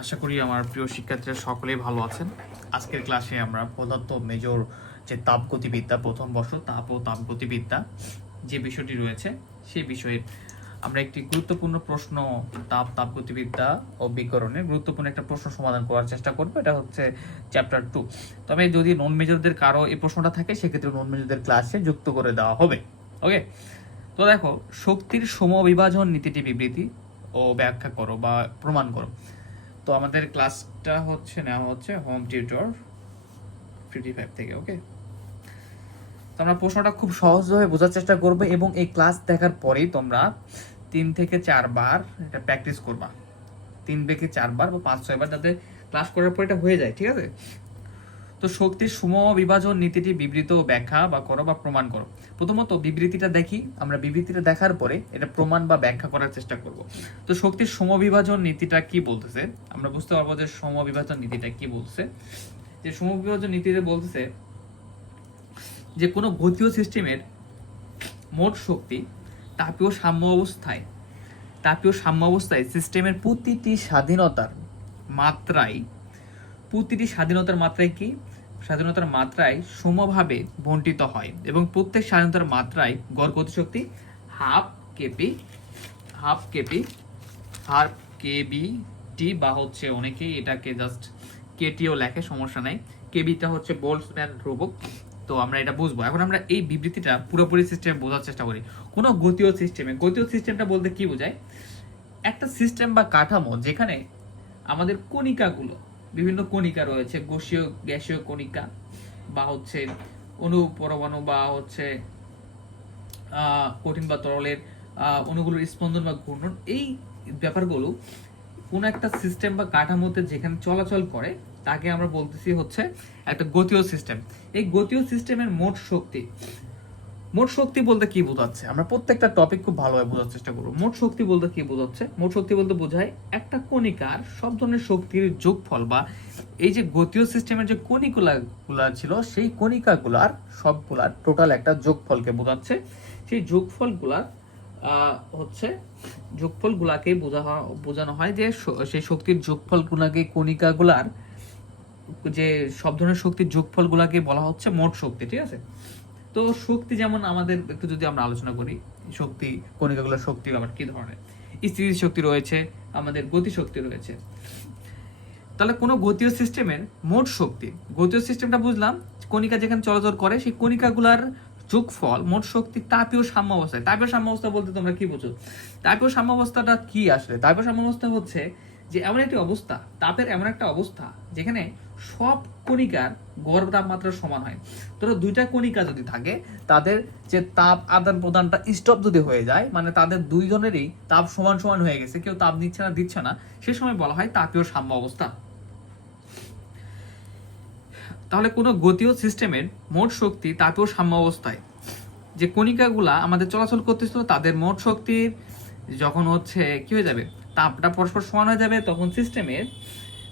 আশা করি আমার প্রিয় শিক্ষার্থীরা সকলেই ভালো আছেন। আজকের ক্লাসে আমরা পদার্থ মেজর যে তাপগতিবিদ্যা, প্রথম বর্ষ তাপ ও তাপগতিবিদ্যা যে বিষয়টি রয়েছে, সেই বিষয়ে আমরা একটি গুরুত্বপূর্ণ প্রশ্ন তাপ, তাপগতিবিদ্যা ও বিকরণে গুরুত্বপূর্ণ একটা প্রশ্ন সমাধান করার চেষ্টা করব। এটা হচ্ছে চ্যাপ্টার টু তবে যদি নন মেজরদের কারও এই প্রশ্নটা থাকে, সেক্ষেত্রে নন মেজরদের ক্লাসে যুক্ত করে দেওয়া হবে। ওকে তো দেখো, শক্তির সমবিভাজন নীতিটি বিবৃতি ও ব্যাখ্যা করো বা প্রমাণ করো। তো আমাদের ক্লাসটা হচ্ছে নেওয়া হচ্ছে হোম টিউটর ফিফটি ফাইভ থেকে ওকে তো আমরা প্রশ্নটা খুব সহজভাবে বোঝার চেষ্টা করবে এবং এই ক্লাস দেখার পরেই তোমরা তিন থেকে চারবার এটা প্র্যাকটিস করবা। তিন থেকে চারবার বা পাঁচ ছয়বার যাতে ক্লাস করার পর এটা হয়ে যায়, ঠিক আছে? তো শক্তির সম বিভাজন নীতিটি বিবৃত ব্যাখ্যা বা করো বা প্রমাণ করো। প্রথমত বিবৃতিটা দেখি, আমরা বিবৃতিটা দেখার পরে এটা প্রমাণ বা ব্যাখ্যা করার চেষ্টা করব। তো শক্তির সমবিভাজন নীতিটা কি বলতেছে? আমরা বুঝতে পারব যে সমবিভাজন নীতিটা কি বলছে যে সমবিভাজন নীতিতে বলতেছে যে কোনো গতীয় সিস্টেমের মোট শক্তি তাপীয় সাম্য অবস্থায়, তাপীয় সাম্য অবস্থায় সিস্টেমের প্রতিটি স্বাধীনতার মাত্রায়, প্রতিটি স্বাধীনতার মাত্রায় কি? স্বাধীনতার মাত্রায় সমভাবে বন্টিত হয় এবং প্রত্যেক স্বাধীনতার মাত্রায় গড় গতিশক্তি half KP half KP, half KB T বা হচ্ছে অনেকেই এটাকে জাস্ট কেটিও লেখে, সমস্যা নাই। কেবিটা হচ্ছে বোল্টসম্যান রোবক তো আমরা এটা বুঝব। এখন আমরা এই বিবৃতিটা পুরোপুরি সিস্টেম বোঝার চেষ্টা করি। কোনো গতীয় সিস্টেমে গতীয় সিস্টেমটা বলতে কি বোঝায়? একটা সিস্টেম বা কাঠামো যেখানে আমাদের কণিকাগুলো বিভিন্ন কণিকা রয়েছে গোষীয় গ্যাসীয় কণিকা বা হচ্ছে অণু পরমাণু বা হচ্ছে কঠিন বা তরলের আহ, অণুগুলোর স্পন্দন বা ঘূর্ণন। এই ব্যাপারগুলো কোন একটা সিস্টেম বা কাঠামোতে যেখানে চলাচল করে তাকে আমরা বলতেছি হচ্ছে একটা গতীয় সিস্টেম এই গতীয় সিস্টেমের মোট শক্তি মোট শক্তি বলতে কি বোঝাচ্ছে? আমরা প্রত্যেকটা টপিক খুব ভালোভাবে বোঝার চেষ্টা করব। মোট শক্তি বলতে কি বোঝাচ্ছে? মোট শক্তি বলতে বোঝায় একটা কণিকার সব ধরনের শক্তির যোগফল বা এই যে গতীয় সিস্টেমের যে কণিকুলা গুলা ছিল, সেই কণিকাগুলার সবগুলার টোটাল একটা যোগফলকে বোঝাচ্ছে। সেই যোগফলগুলার হচ্ছে যোগফলগুলাকে বোঝা বোঝানো হয় যে সেই শক্তির যোগফলগুলাকে কণিকাগুলার যে সব ধরনের শক্তির যোগফলগুলাকে বলা হচ্ছে মোট শক্তি, ঠিক আছে? তো শক্তি যেমন আমাদের একটু যদি আমরা আলোচনা করি, শক্তি কণিকাগুলোর শক্তি আবার কি ধরনের? স্থিতি শক্তি রয়েছে, আমাদের গতি শক্তি রয়েছে। তাহলে কোনো গতীয় সিস্টেমের মোট শক্তি। গতীয় সিস্টেমটা বুঝলাম, কণিকা যেখানে চলাচল করে, সেই কণিকাগুলার যোগফল, মোট শক্তি তাপীয় সাম্য অবস্থায়। তাপীয় সাম্য অবস্থা বলতে তোমরা কি বোঝো? তাপীয় সাম্য অবস্থাটা কি আসলে? তাপীয় সাম্য অবস্থা হচ্ছে যে, এমন একটি অবস্থা, তাপের এমন একটা অবস্থা যেখানে সব কণিকার গড় তাপমাত্রা সমান হয়। ধরো দুইটা কণিকা যদি থাকে, তাদের যে তাপ আদান প্রদানটা স্টপ যদি হয়ে যায় মানে তাদের দুইজনেরই তাপ সমান সমান হয়ে গেছে, কেউ তাপ দিচ্ছে না দিচ্ছে না, সে সময় বলা হয় তাপীয় সাম্য অবস্থা। তাহলে কোনো গতীয় সিস্টেমের মোট শক্তি তাপীয় সাম্য অবস্থায়। যে কণিকাগুলা আমাদের চলাচল করতেছিল, তাদের মোট শক্তির যখন হচ্ছে কি হয়ে যাবে? তাপটা পরস্পর সমান হয়ে যাবে, তখন সিস্টেমের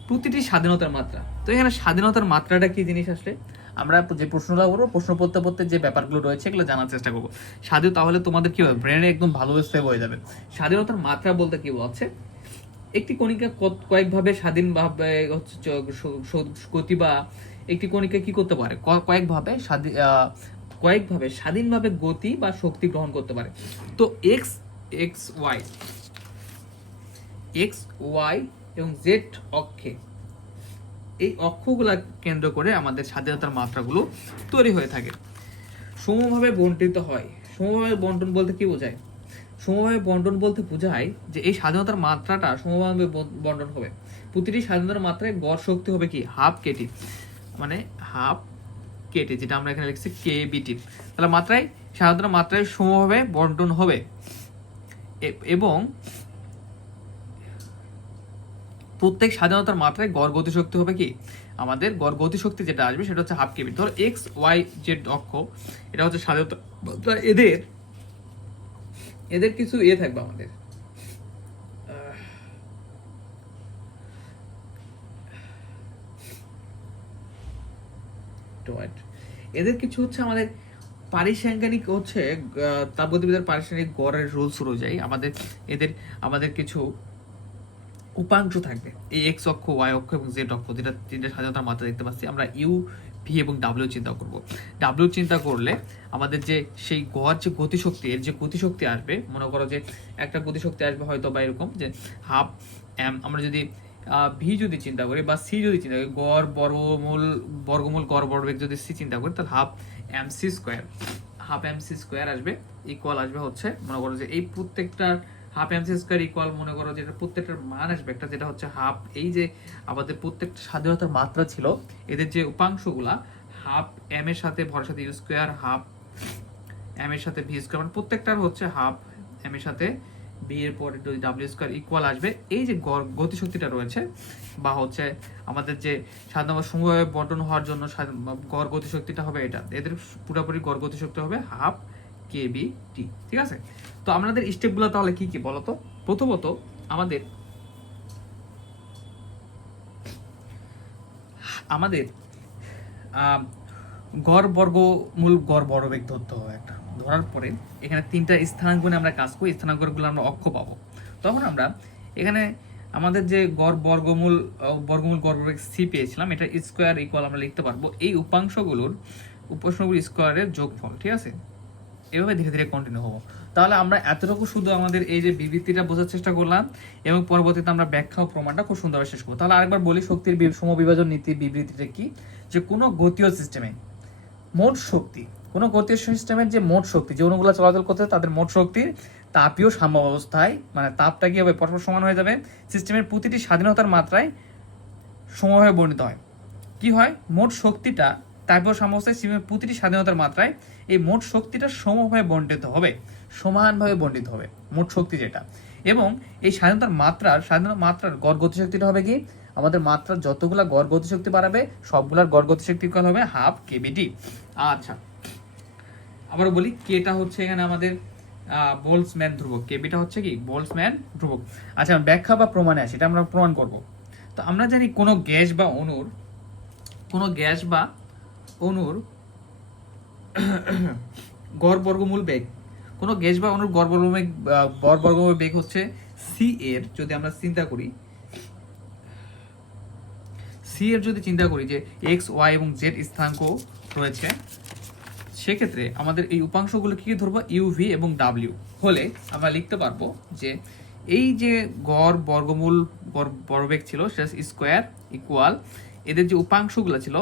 প্রতিটি স্বাধীনতার মাত্রা। তো এখানে স্বাধীনতার মাত্রাটা কি জিনিস আসলে? আমরা যে প্রশ্নটা করব, প্রশ্ন পড়তে পড়তে যে ব্যাপারগুলো রয়েছে এগুলো জানার চেষ্টা করব। স্বাধীন তাহলে তোমাদের কি হবে ব্রেনে একদম ভালো সেভ হয়ে যাবে। স্বাধীনতার মাত্রা বলতে কি বোঝাচ্ছে একটি কণিকা কয়েকভাবে স্বাধীনভাবে হচ্ছে গতি বা একটি কণিকা কি করতে পারে? কয়েকভাবে স্বাধীন কয়েকভাবে স্বাধীনভাবে গতি বা শক্তি গ্রহণ করতে পারে। তো X X Y X Y এবং জেড অক্ষে। এই অক্ষগুলা কেন্দ্র করে আমাদের স্বাধীনতার মাত্রাগুলো তৈরি হয়ে থাকে। সমভাবে বন্টিত হয়। সমভাবে বন্টন বলতে কি বোঝায়? সমভাবে বন্টন বলতে বোঝায় যে এই স্বাধীনতার মাত্রাটা সমভাবে বন- বন্টন হবে। প্রতিটি স্বাধীনতার মাত্রায় গড় শক্তি হবে কি? Half KT. মানে হাফ কেটি, যেটা আমরা এখানে লিখছি কে বিটি তাহলে মাত্রায়, স্বাধীনতার মাত্রায় সমভাবে বন্টন হবে। এবং প্রত্যেক স্বাধীনতার মাত্রায় গড় গতিশক্তি হবে কি? আমাদের গড় গতিশক্তি যেটা আসবে সেটা হচ্ছে হাফ কেবি ধরো এক্স ওয়াই জেড অক্ষ, এটা হচ্ছে স্বাধীনতা এদের এদের কিছু ইয়ে থাকবে আমাদের। এদের কিছু হচ্ছে আমাদের পারিসাংখ্যিক হচ্ছে তাপগতিবিদ্যার পারিসাংখ্যিক গড়ের রুলস অনুযায়ী আমাদের, এদের, আমাদের কিছু উপাংশ থাকবে। এই এক্স অক্ষ ওয়াই অক্ষ এবং জেড অক্ষ যেটা তিনটে স্বাধীনতার মাত্রা দেখতে পাচ্ছি। আমরা ইউ ভি এবং ডাব্লিউ চিন্তা করব। ডাব্লিউ চিন্তা করলে আমাদের যে সেই গড় যে গতিশক্তি, এর যে গতিশক্তি আসবে, মনে করো যে একটা গতিশক্তি আসবে হয়তো বা এরকম যে হাফ এম আমরা যদি ভি যদি চিন্তা করি বা সি যদি চিন্তা করি, গড় বর্গমূল বর্গমূল গড় বর্গবেগ যদি সি চিন্তা করি, তাহলে half M C square half M C square আসবে ইকুয়াল আসবে হচ্ছে, মনে করো যে এই প্রত্যেকটার half M C square equal মনে করো যে এটা প্রত্যেকটার মান আসবে, একটা যেটা হচ্ছে হাফ এই যে আমাদের প্রত্যেকটা স্বাধীনতার মাত্রা ছিল, এদের যে উপাংশগুলা হাফ এম এর সাথে ভরের সাথে ইউ স্কোয়ার হাফ এম এর সাথে ভি স্কোয়ার মানে প্রত্যেকটার হচ্ছে হাফ এম এর সাথে বি এর পরে যদি ডাব্লিউ স্কোয়ার ইকুয়াল আসবে, এই যে গতিশক্তিটা রয়েছে, বা হচ্ছে আমাদের যে সাধারণত সময় বন্টন হওয়ার জন্য গড় গতিশক্তিটা হবে এটা, এদের পুরোপুরি গড় গতিশক্তি হবে হাফ কে বি টি ঠিক আছে তো আমাদের স্টেপগুলো তাহলে কি কি বলতো? প্রথমত আমাদের আমাদের গড় বর্গমূল গড় বর্গবেগ ধরতে হবে একটা। ধরার পরে এখানে তিনটা স্থানাঙ্ক নিয়ে আমরা কাজ করি, স্থানাঙ্কগুলো আমরা অক্ষ পাবো। তখন আমরা এখানে আমাদের যে গড় বর্গমূল বর্গমূল গড় বর্গবেগ সি পেয়েছিলাম, এটা স্কোয়ার ইকুয়াল আমরা লিখতে পারব। এই উপাংশগুলোর উপাংশগুলো স্কোয়ারের যোগফল ঠিক আছে এভাবে ধীরে ধীরে কন্টিনিউ হব। তাহলে আমরা এতটুকু শুধু আমাদের এই যে বিবৃতিটা বোঝার চেষ্টা করলাম, এবং পরবর্তীতে আমরা ব্যাখ্যা ও প্রমাণটা খুব সুন্দরভাবে শেষ করব। তাহলে আরেকবার বলি, শক্তির সমবিভাজন নীতি বিবৃতিটা কি? যে কোনো গতীয় সিস্টেমে মোট শক্তি, কোনো গতীয় সিস্টেমের যে মোট শক্তি, যে অণুগুলো চলাচল করতে তাদের মোট শক্তির তাপীয় সাম্য অবস্থায় মানে তাপটা কি হবে? পরস্পর সমান হয়ে যাবে। সিস্টেমের প্রতিটি স্বাধীনতার মাত্রায় সমভাবে বর্ণিত হয়। কি হয়? মোট শক্তিটা তাপীয় সাম্যাবস্থায় সিস্টেমের প্রতিটি স্বাধীনতার মাত্রায় এই মোট শক্তিটা সমভাবে বন্টিত হবে, সমানভাবে বন্টিত হবে, মোট শক্তি যেটা। এবং এই স্বাধীনতার মাত্রার স্বাধীনতার মাত্রার গড় গতিশক্তিটা হবে কি? আমাদের মাত্রার যতগুলা গড় গতিশক্তি বাড়াবে, সবগুলার গড় গতিশক্তি কত হবে? হাফ কেবিটি আচ্ছা আবার বলি, কেটা হচ্ছে এখানে আমাদের বোলসম্যান ধ্রুবক। কেবিটা হচ্ছে কি? বোলসম্যান ধ্রুবক। আচ্ছা ব্যাখ্যা বা প্রমাণে আসি, এটা আমরা প্রমাণ করব। তো আমরা জানি কোনো গ্যাস বা অণুর কোনো গ্যাস বা অণুর গড় বর্গমূল বেগ। কোনো গ্যাস বা অণুর গড় বর্গমূল গড় বর্গমূল বেগ হচ্ছে সি এর, যদি আমরা চিন্তা করি সি এর যদি চিন্তা করি যে এক্স ওয়াই এবং জেড স্থানাঙ্ক রয়েছে, সেক্ষেত্রে আমাদের এই উপাংশগুলো কি ধরবো? ইউভি এবং ডাব্লিউ হলে আমরা লিখতে পারব যে এই যে গড় বর্গমূল, গড় বর্গবেগ ছিল, সেটা স্কোয়ার ইকুয়াল এদের যে উপাংশগুলো ছিল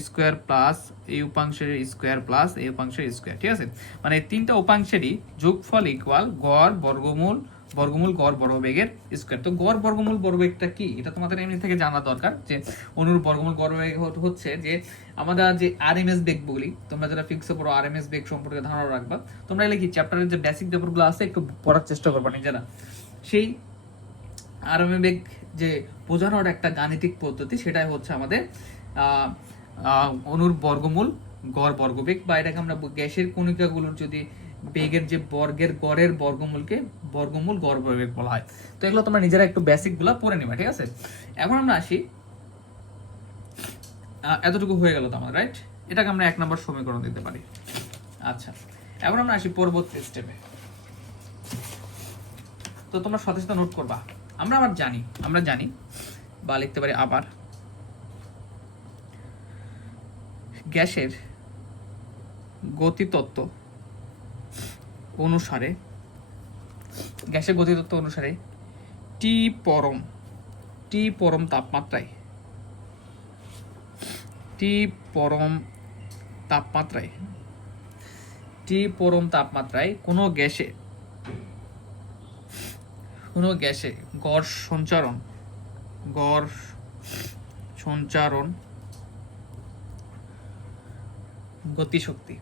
স্কোয়ার প্লাস, এই উপাংশের স্কোয়ার প্লাস, এই উপাংশের স্কোয়ার, ঠিক আছে? মানে তিনটা উপাংশেরই যোগফল ইকুয়াল গড় বর্গমূল বর্গমূল গড় বর্গবেগের স্কোয়ার। তো গড় বর্গমূল বর্গবেগটা কি? এটা তোমাদের এমনি থেকে জানা দরকার যে অনুর বর্গমূল হ- হচ্ছে যে আমরা যে আরএমএস বেগ বলি, তোমরা যারা ফিক্সে পড়ো আরএমএস বেগ সম্পর্কে ধারণা রাখবা, তোমরা এলে কি চ্যাপ্টারের যে বেসিক ব্যাপারগুলো আছে, একটু পড়ার চেষ্টা করবা নিজেরা। সেই আরএমএ বেগ যে বোঝানোর একটা গাণিতিক পদ্ধতি, সেটাই হচ্ছে আমাদের অনুর বর্গমূল, গড় বর্গবেগ, বা এটাকে আমরা গ্যাসের কণিকাগুলোর যদি বেগের যে বর্গের গড়ের বর্গমূলকে বর্গমূল গড় বর্গবেগ বলা হয়। তো এগুলো তোমরা নিজেরা একটু বেসিকগুলা পড়ে নিবা, ঠিক আছে? এখন আমরা আসি এতটুকু হয়ে গেল তো আমার রাইট এটাকে আমরা এক নম্বর সমীকরণ দিতে পারি। আচ্ছা এখন আমরা আসি পরবর্তী স্টেপে তো তোমরা সাথে সাথে নোট করবা। আমরা আবার জানি, আমরা জানি, বা লিখতে পারি আবার। গ্যাসের গতিতত্ত্ব অনুসারে, গ্যাসের গতিতত্ত্ব অনুসারে টি পরম টি পরম তাপমাত্রায় টি পরম তাপমাত্রায় টি পরম তাপমাত্রায় কোনো গ্যাসে কোনো গ্যাসে গড় সঞ্চারণ। গড় সঞ্চারণ। গতিশক্তি।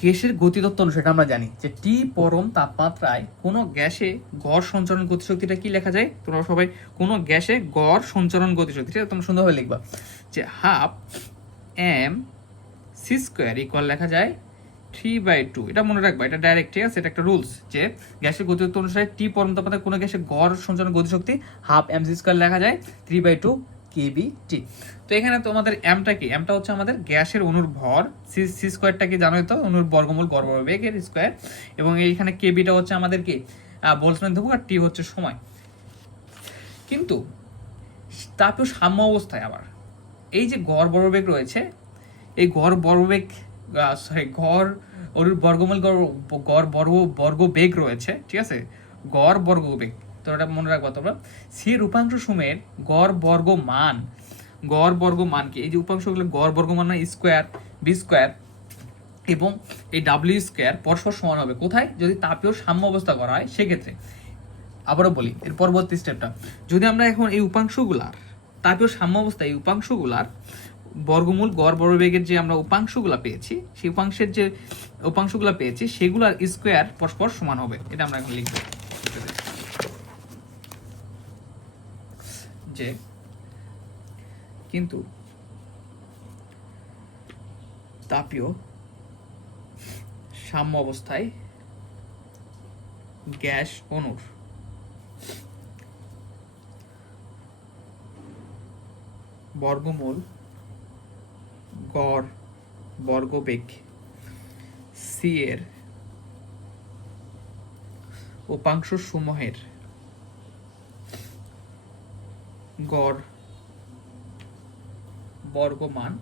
গ্যাসের গতিতত্ত্ব অনুসারে আমরা জানি যে টি পরম তাপমাত্রায় কোনো গ্যাসে গড় সঞ্চারণ গতিশক্তিটা কি লেখা যায়? তোমরা সবাই কোনো গ্যাসে গড় সঞ্চারণ গতিশক্তি আছে তোমরা সুন্দরভাবে লিখবা। যে half M C square equal লেখা যায় থ্রি বাই টু এটা মনে রাখবা, এটা ডাইরেক্ট ঠিক আছে? এটা একটা রুলস যে গ্যাসের গতিতত্ত্ব অনুসারে টি পরম তাপমাত্রায় কোনো গ্যাসের গড় সঞ্চালন গতিশক্তি হাফ এম সি স্কোয়ার লেখা যায় three by two KB T তো এখানে তোমাদের এমটা কি? এমটা হচ্ছে আমাদের গ্যাসের অনুর ভর সি সি স্কোয়ারটা কি জানোই তো? অনুর বর্গমূল গর্ভবেগের স্কোয়ার এবং এইখানে কেবিটা হচ্ছে আমাদের কি? বোলসম্যান ধ্রুবক আর টি হচ্ছে সময়। কিন্তু তাপীয় সাম্য অবস্থায় আবার এই যে গড় বর্গবেগ রয়েছে, এই গড় বর্গবেগ সরি গড় ওর বর্গমূল গড় গড় বর্গ, বর্গবেগ রয়েছে, ঠিক আছে? গড় বর্গবেগ। তো এটা মনে রাখব তোমরা। সি সময়ের গড়, বর্গ, মান। গড়, বর্গ, মান কি? এই যে উপাংশগুলো, গড়, বর্গ, মান স্কোয়ার বি স্কোয়ার এবং এই ডাব্লিউ স্কোয়ার পরস্পর সমান হবে। কোথায়? যদি তাপীয় সাম্য অবস্থা করা হয়, সেক্ষেত্রে। আবারও বলি, এর পরবর্তী স্টেপটা যদি আমরা এখন এই উপাংশগুলার, তাপীয় সাম্য অবস্থা এই উপাংশগুলার বর্গমূল গড় বর্গবেগের যে আমরা উপাংশগুলা পেয়েছি, সেই উপাংশের যে উপাংশগুলা পেয়েছি, সেগুলার স্কোয়ার পরস্পর সমান হবে। এটা আমরা এখন লিখব। যে কিন্তু তাপীয় সাম্য অবস্থায় গ্যাস অণুর বর্গমূল গড় বর্গবেগ সি এর উপাংশ সমূহের গড় বর্গমান।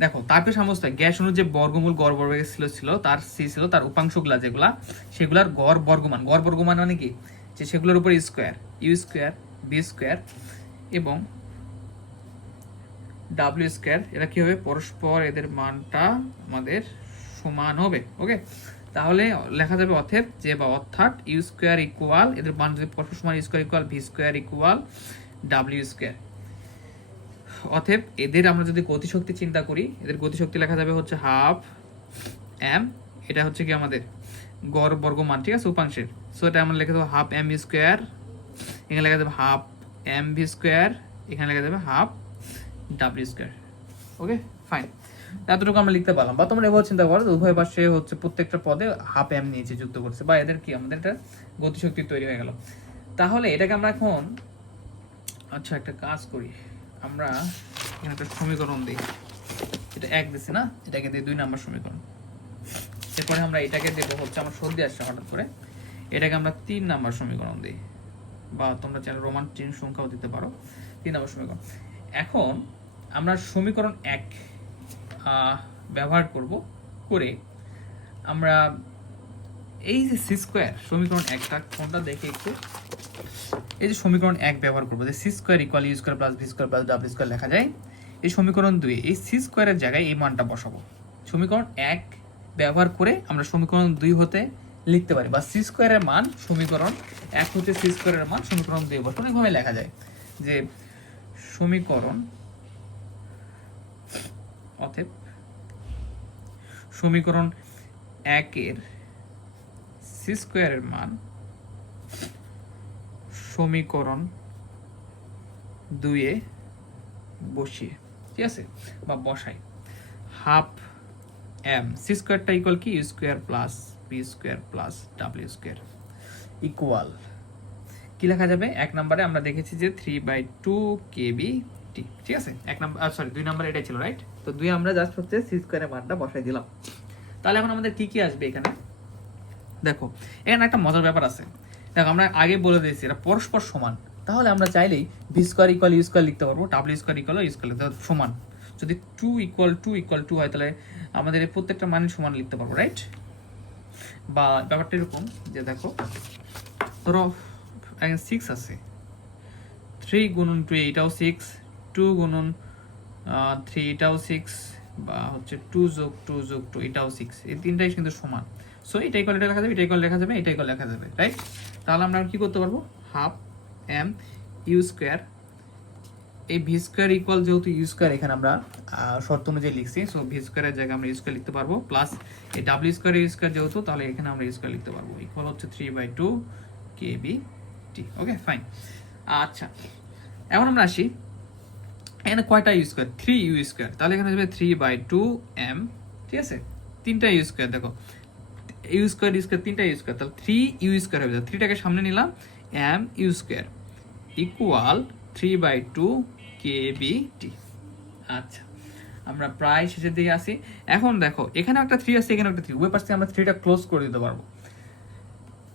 দেখো তাপীয় সাম্যস্থায় গ্যাস অণুর যে বর্গমূল গড় বর্গবেগ ছিল ছিল, তার সি ছিল, তার উপাংশগুলা যেগুলা, সেগুলার গড় বর্গমান। গড় বর্গমান মানে কি? যে সেগুলোর উপর square U square B square এবং ডাব্লিউ স্কোয়ার এরা কি হবে? পরস্পর এদের মানটা আমাদের সমান হবে ওকে তাহলে লেখা যাবে অথেব যে বা অর্থাৎ ইউ স্কোয়ার ইকুয়াল এদের মান যদি পরস্পর সমান square equal V square equal W square অতএব এদের আমরা যদি গতিশক্তি চিন্তা করি, এদের গতিশক্তি লেখা যাবে হচ্ছে হাফ এম এটা হচ্ছে কি আমাদের গড় বর্গমান, ঠিক আছে, উপাংশের। সো এটা আমরা লিখে দেবো হাফ এম স্কোয়ার এখানে লেখা যাবে হাফ এম ভি স্কোয়ার এখানে লেখা যাবে half W square okay fine এতটুকু আমরা লিখতে পারলাম। বা তোমরা এবার চিন্তা করো উভয় পাশে হচ্ছে প্রত্যেকটা পদে হাফ এম নিয়েছে যুক্ত করছে, বা এদের কি আমাদের একটা গতিশক্তি তৈরি হয়ে গেল। তাহলে এটাকে আমরা এখন আচ্ছা একটা কাজ করি। আমরা এখানে একটা সমীকরণ দিই। এটা এক দিছি না, এটাকে দিই দুই নাম্বার সমীকরণ। এরপরে আমরা এটাকে দেবো হচ্ছে আমার সর্দি আসছে হঠাৎ করে। এটাকে আমরা তিন নাম্বার সমীকরণ দিই। বা তোমরা রোমান সংখ্যাও দিতে পারো। তিন নাম্বার সমীকরণ। এখন আমরা সমীকরণ এক ব্যবহার করব করে আমরা এই যে সি স্কোয়ার সমীকরণ একটা, কোনটা দেখে একটু? এই যে সমীকরণ এক ব্যবহার করব, যে C square equal U square plus V square plus W square লেখা যায়। এই সমীকরণ দুই, এই সি স্কোয়ারের জায়গায় এই মানটা বসাবো। সমীকরণ এক ব্যবহার করে আমরা সমীকরণ দুই হতে লিখতে পারি, বা সি স্কোয়ারের মান সমীকরণ এক হতে সি স্কোয়ারের মান সমীকরণ দুই বসে অনেকভাবে লেখা যায় যে সমীকরণ অতএব সমীকরণ একের সি স্কোয়ারের মান সমীকরণ দুইয়ে বসিয়ে, ঠিক আছে? বা বসাই। হাফ এম সি স্কোয়ারটা ইকুয়াল কি? U square plus B square plus W square equal কি লেখা যাবে? এক নম্বরে আমরা দেখেছি যে three by two K B T ঠিক আছে? এক নম্বর সরি দুই নম্বর এটাই ছিল রাইট তো দুই আমরা জাস্ট হচ্ছে সি স্কোয়ারের মানটা বসাই দিলাম। তাহলে এখন আমাদের কি কি আসবে এখানে? দেখো, এখানে একটা মজার ব্যাপার আছে। দেখো, আমরা আগে বলে দিয়েছি, এটা পরস্পর সমান। তাহলে আমরা চাইলেই V square equal U square লিখতে পারব W square equal U square লিখতে পারব সমান। যদি two equal two equal two হয়, তাহলে আমাদের এই প্রত্যেকটা মান সমান লিখতে পারব রাইট বা ব্যাপারটা এরকম যে দেখো, ধরো সিক্স আছে। থ্রি গুণন টু এইটাও সিক্স টু গুণন থ্রি এটাও সিক্স বা হচ্ছে টু যোগ টু যোগ টু এটাও সিক্স এই তিনটাই কিন্তু সমান। সো এটাই কল এটা লেখা যাবে এটাই কল লেখা যাবে এটাই কল লেখা যাবে রাইট তাহলে আমরা কি করতে পারব? হাফ এম ইউ স্কোয়ার এই ভি স্কোয়ার ইকুয়াল যেহেতু ইউ স্কোয়ার এখানে আমরা শর্ত অনুযায়ী লিখছি সো ভি স্কোয়ারের জায়গায় আমরা ইউ স্কোয়ার লিখতে পারব প্লাস এই ডাব্লিউ স্কোয়ার ইউ স্কোয়ার যেহেতু, তাহলে এখানে আমরা ইউ স্কোয়ার লিখতে পারব। ইকুয়াল হচ্ছে three by two K B T okay fine আচ্ছা এখন আমরা আসি এখানে কয়টা U square three U square তাহলে এখানে আসবে থ্রি বাই টু এম ঠিক আছে? তিনটা ইউ স্কোয়ার দেখো। ইউ স্কোয়ার ইউ স্কোয়ার তিনটা ইউ স্কোয়ার তাহলে থ্রি ইউ স্কোয়ার হবে। থ্রিটাকে সামনে নিলাম M U square equal three by two K B T আচ্ছা আমরা প্রায় শেষের দিকে আসি। এখন দেখো এখানে একটা থ্রি আছে এখানে একটা থ্রি উভয় পাশে আমরা থ্রিটা ক্লোজ করে দিতে পারব।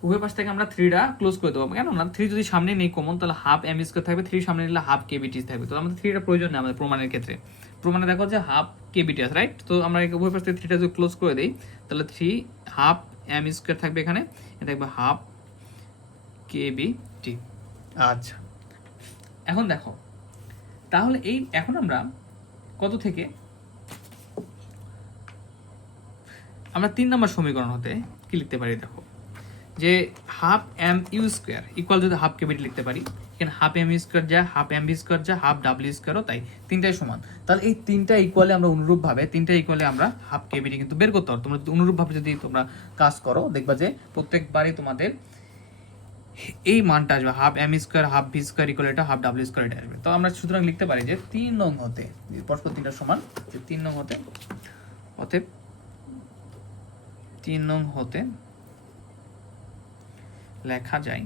উভয় পাশ থেকে আমরা থ্রিটা ক্লোজ করে দেবো। কেন? না থ্রি যদি সামনে নেই কমন তাহলে হাফ এম স্কোয়ার থাকবে থ্রি সামনে নিলে হাফ কেবিটি থাকবে। তো আমাদের থ্রিটা প্রয়োজন নেই আমাদের প্রমাণের ক্ষেত্রে। প্রমাণে দেখো যে হাফ কেবিটি আছে রাইট তো আমরা উভয় পাশ থেকে থ্রিটা যদি ক্লোজ করে দিই তাহলে থ্রি হাফ এম স্কোয়ার থাকবে এখানে। থাকবে হাফ কেবিটি আচ্ছা। এখন দেখো তাহলে এই এখন আমরা কত থেকে? আমরা তিন নম্বর সমীকরণ হতে কি লিখতে পারি দেখো? যে half M U square equal যদি হাফ কেবিটি লিখতে পারি। এখানে হাফ এম ইউ স্কোয়ার যা হাফ এম বি স্কোয়ার যা হাফ ডাব্লিউ স্কোয়ারও তাই তিনটাই সমান। তাহলে এই তিনটা ইকুয়ালে আমরা অনুরূপভাবে, তিনটা ইকুয়ালে আমরা হাফ কেবিটি কিন্তু বের করতে পারো তোমরা অনুরূপভাবে যদি তোমরা কাজ করো, দেখবা যে প্রত্যেকবারই তোমাদের এই মানটা আসবে। Half M square half V square equal এটা হাফ ডাব্লিউ স্কোয়ার এটা আসবে। তো আমরা সুতরাং লিখতে পারি যে তিন নং হতে, পরস্পর তিনটা সমান, যে তিন নং হতে, অতএব তিন নং হতে লেখা যায়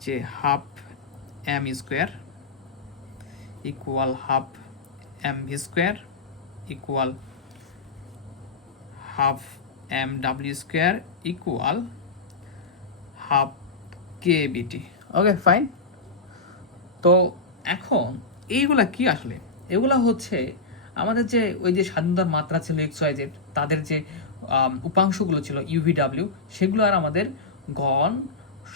যে half M square equal half M V square equal half M W square equal half K BT okay fine তো এখন এইগুলা কি আসলে? এগুলা হচ্ছে আমাদের যে ওই যে স্বাধীনতার মাত্রা ছিল এক্স ওয়াই জেড তাদের যে উপাংশগুলো ছিল ইউভিডাব্লিউ সেগুলো আর আমাদের গণ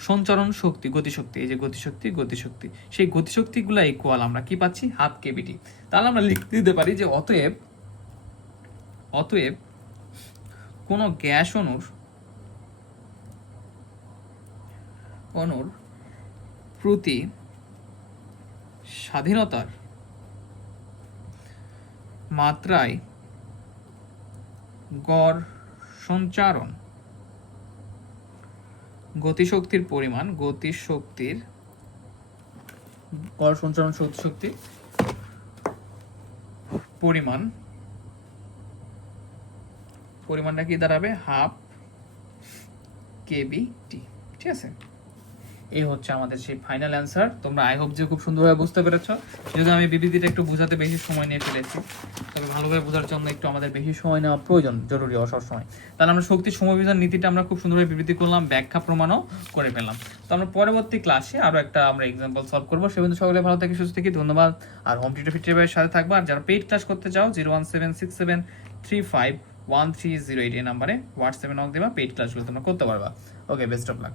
সঞ্চারণ শক্তি, গতিশক্তি, এই যে গতিশক্তি গতিশক্তি, সেই গতিশক্তিগুলো ইকুয়াল আমরা কি পাচ্ছি? হাফ কেবিটি তাহলে আমরা লিখতে দিতে পারি যে অতএব অতএব কোনো গ্যাস অণুর অণুর প্রতি স্বাধীনতার মাত্রায় গড় সঞ্চারণ গতিশক্তির পরিমাণ, গতিশক্তির গড় সঞ্চালন শক্তি পরিমাণ, পরিমাণটা কি দাঁড়াবে? হাফ কেবি টি ঠিক আছে? এই হচ্ছে আমাদের সেই ফাইনাল অ্যান্সার তোমরা আই হোপ যে খুব সুন্দরভাবে বুঝতে পেরেছ। যদি আমি বিবৃতিটা একটু বোঝাতে বেশি সময় নিয়ে ফেলেছি, তবে ভালোভাবে বোঝার জন্য একটু আমাদের বেশি সময় নেওয়া প্রয়োজন, জরুরি অসব সময় তাহলে আমরা শক্তি সমবিধান নীতিটা আমরা খুব সুন্দরভাবে বিবৃতি করলাম, ব্যাখ্যা প্রমাণও করে ফেললাম। তো আমরা পরবর্তী ক্লাসে আরও একটা আমরা এক্সাম্পল সলভ করব। সে পর্যন্ত সকলে ভালো থেকে সুস্থ থেকে ধন্যবাদ। আর হোম টিউটার ফিটারের সাথে থাকব। আর যারা পেইড ক্লাস করতে চাও zero one seven six seven three five one three zero eight এই নাম্বারে হোয়াটসঅ্যাপে নক দেবা পেইড ক্লাসগুলো তোমরা করতে পারবা। ওকে বেস্ট অফ লাক